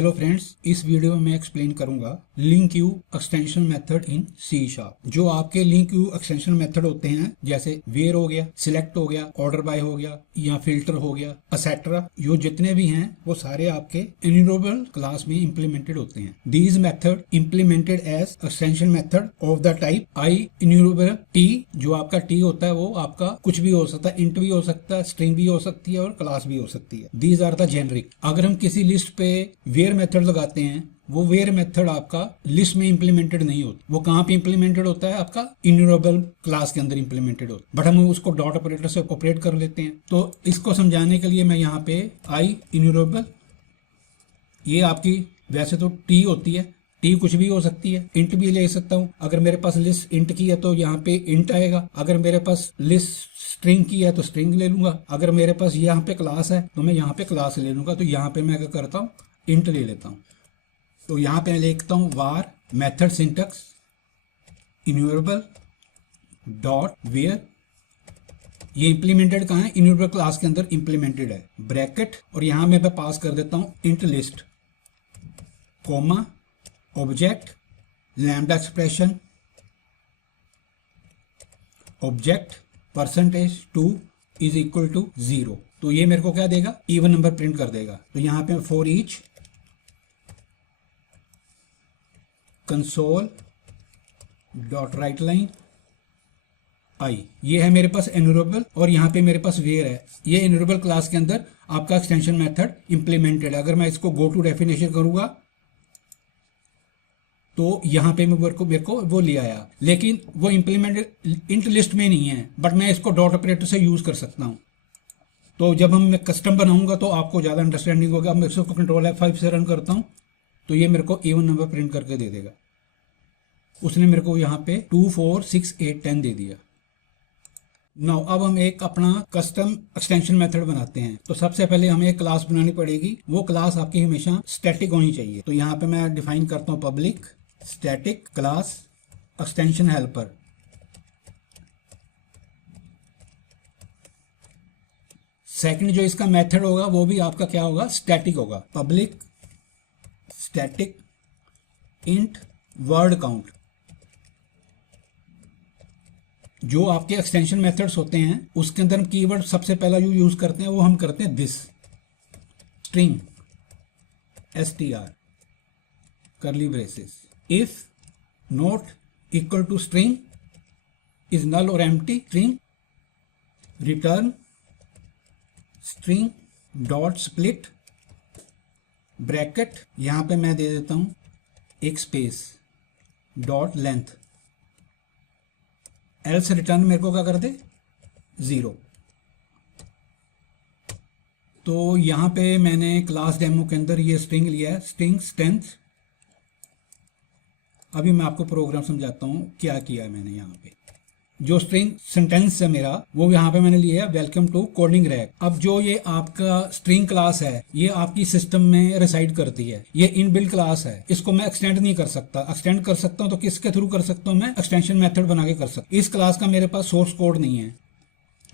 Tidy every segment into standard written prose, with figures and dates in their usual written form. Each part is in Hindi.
हेलो फ्रेंड्स, इस वीडियो में मैं एक्सप्लेन करूंगा LINQ query extension method in C sharp. जो आपके लिंक क्यू एक्सटेंशन मेथड होते हैं जैसे वेयर हो गया, सिलेक्ट हो गया, ऑर्डर बाय हो गया या फिल्टर हो गया एक्सेट्रा, जो जितने भी हैं वो सारे आपके इन्यूमरेबल क्लास में इंप्लीमेंटेड होते हैं। These method implemented as extension method of the type I enumerable T. जो आपका टी होता है वो आपका कुछ भी हो सकता है, इंट भी हो सकता है, स्ट्रिंग भी हो सकती है और क्लास भी हो सकती है। These are the generic. अगर हम किसी लिस्ट पे वेयर मेथड लगाते हैं, वो वेयर मेथड आपका लिस्ट में इंप्लीमेंटेड नहीं होता। वो कहाँ पे इंप्लीमेंटेड होता है? आपका इन्यूमरेबल क्लास के अंदर इंप्लीमेंटेड होता है, बट हम उसको डॉट ऑपरेटर से ऑपरेट कर लेते हैं। तो इसको समझाने के लिए मैं यहाँ पे आई इन्यूमरेबल, ये आपकी वैसे तो टी होती है, टी कुछ भी हो सकती है, इंट भी ले सकता हूँ। अगर मेरे पास लिस्ट इंट की है तो यहाँ पे इंट आएगा। अगर मेरे पास लिस्ट स्ट्रिंग की है तो स्ट्रिंग ले लूंगा। अगर मेरे पास यहाँ पे क्लास है तो मैं यहाँ पे क्लास ले लूंगा। तो यहाँ पे मैं क्या करता हूँ, इंट ले लेता हूँ। तो यहाँ पे मैं लिखता हूँ var method syntax enumerable dot where. ये इंप्लीमेंटेड कहाँ है? इन्यूमरेबल क्लास के अंदर इंप्लीमेंटेड है, ब्रैकेट, और यहाँ मैं पास कर देता हूँ int list comma object lambda expression object percentage 2 is equal to 0। तो ये मेरे को क्या देगा? इवन नंबर प्रिंट कर देगा। तो यहाँ पे for each console dot write line i, ये है मेरे पास इन्यूमरेबल, और यहाँ पे मेरे पास वेयर है। ये इन्यूमरेबल क्लास के अंदर आपका एक्सटेंशन मेथड इंप्लीमेंटेड है। अगर मैं इसको गो टू डेफिनेशन करूंगा तो यहाँ पे मेरे को वो ले आया, लेकिन वो इंप्लीमेंटेड इंट लिस्ट में नहीं है, बट मैं इसको डॉट ऑपरेटर से यूज कर सकता हूँ। तो जब मैं कस्टम बनाऊंगा तो आपको ज़्यादा अंडरस्टैंडिंग होगा। मैं इसको कंट्रोल F5 से रन करता हूँ तो ये मेरे को इवन नंबर प्रिंट करके दे देगा। उसने मेरे को यहाँ पे 2, 4, 6, 8, 10 दे दिया। नाउ अब हम एक अपना कस्टम एक्सटेंशन मेथड बनाते हैं। तो सबसे पहले हमें एक क्लास बनानी पड़ेगी। वो क्लास आपकी हमेशा स्टैटिक होनी चाहिए। तो यहाँ पे मैं डिफाइन करता हूँ public static class extension helper. Second जो इसका मेथड होगा वो भी आपका क्या होगा? स्टैटिक होगा। Public static int word count. जो आपके एक्सटेंशन मेथड्स होते हैं उसके अंदर हम कीवर्ड सबसे पहला जो यूज करते हैं वो हम करते हैं this string str curly braces. If not equal to string is null और empty string return string dot split bracket, यहां पे मैं दे देता हूं एक space dot length, else return मेरे को क्या कर दे? 0। तो यहां पे मैंने क्लास डेमो के अंदर ये स्ट्रिंग लिया है, स्ट्रिंग स्ट्रेंथ। अभी मैं आपको प्रोग्राम समझाता हूं क्या किया है मैंने। यहाँ पे जो स्ट्रिंग सेंटेंस है मेरा वो यहाँ पे मैंने लिया है वेलकम टू कोडिंग रैक। अब जो ये आपका स्ट्रिंग क्लास है ये आपकी सिस्टम में रिसाइड करती है, ये इनबिल्ट क्लास है। इसको मैं एक्सटेंड नहीं कर सकता। एक्सटेंड कर सकता हूँ तो किसके थ्रू कर सकता हूँ? मैं एक्सटेंशन मेथड बना के कर सकता हूँ। इस क्लास का मेरे पास सोर्स कोड नहीं है,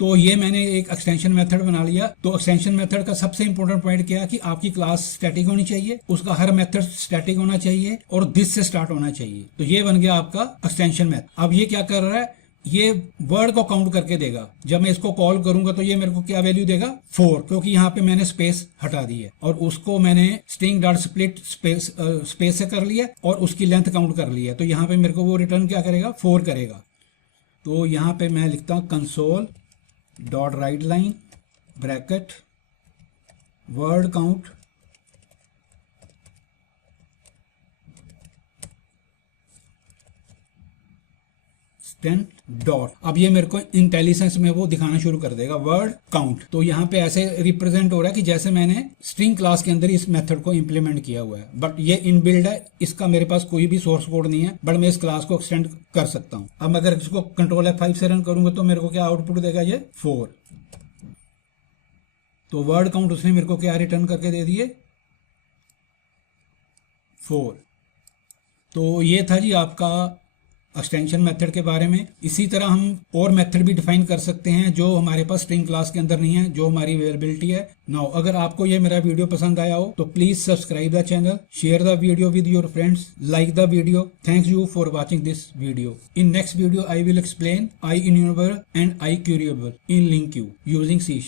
तो ये मैंने एक एक्सटेंशन मेथड बना लिया। तो एक्सटेंशन मेथड का सबसे इंपॉर्टेंट पॉइंट क्या है कि आपकी क्लास स्टैटिक होनी चाहिए, उसका हर मेथड स्टैटिक होना चाहिए और दिस से स्टार्ट होना चाहिए। तो ये बन गया आपका एक्सटेंशन मेथड। अब ये क्या कर रहा है? ये वर्ड को काउंट करके देगा। जब मैं इसको कॉल करूंगा तो ये मेरे को क्या वैल्यू देगा? 4, क्योंकि यहाँ पे मैंने स्पेस हटा दी है और उसको मैंने स्ट्रिंग डॉट स्प्लिट स्पेस से कर लिया और उसकी लेंथ काउंट कर लिया। तो यहाँ पे मेरे को वो रिटर्न क्या करेगा? 4 करेगा। तो यहाँ पे मैं लिखता हूँ console dot write line bracket word count stent dot. अब ये मेरे को इंटेलिजेंस में वो दिखाना शुरू कर देगा वर्ड काउंट। तो यहाँ पे ऐसे रिप्रेजेंट हो रहा है कि जैसे मैंने स्ट्रिंग क्लास के अंदर इस मेथड को इंप्लीमेंट किया हुआ है, बट ये इनबिल्ड है। इसका मेरे पास कोई भी सोर्स कोड नहीं है, बट मैं इस क्लास को एक्सटेंड कर सकता हूँ। अब अगर इसको कंट्रोल F5 से रन करूंगा तो मेरे को क्या आउटपुट देगा? ये 4। तो वर्ड काउंट उसने मेरे को क्या रिटर्न करके दे दिए? 4। तो ये था जी आपका एक्सटेंशन मेथड के बारे में। इसी तरह हम और मेथड भी डिफाइन कर सकते हैं जो हमारे पास स्ट्रिंग क्लास के अंदर नहीं है, जो हमारी अवेलेबिलिटी है। नाउ अगर आपको ये मेरा वीडियो पसंद आया हो तो please subscribe the channel, share the video with your friends, like the video. Thanks you for watching this video. In next video I will explain IEnumerable and IQueryable in LINQ using C#.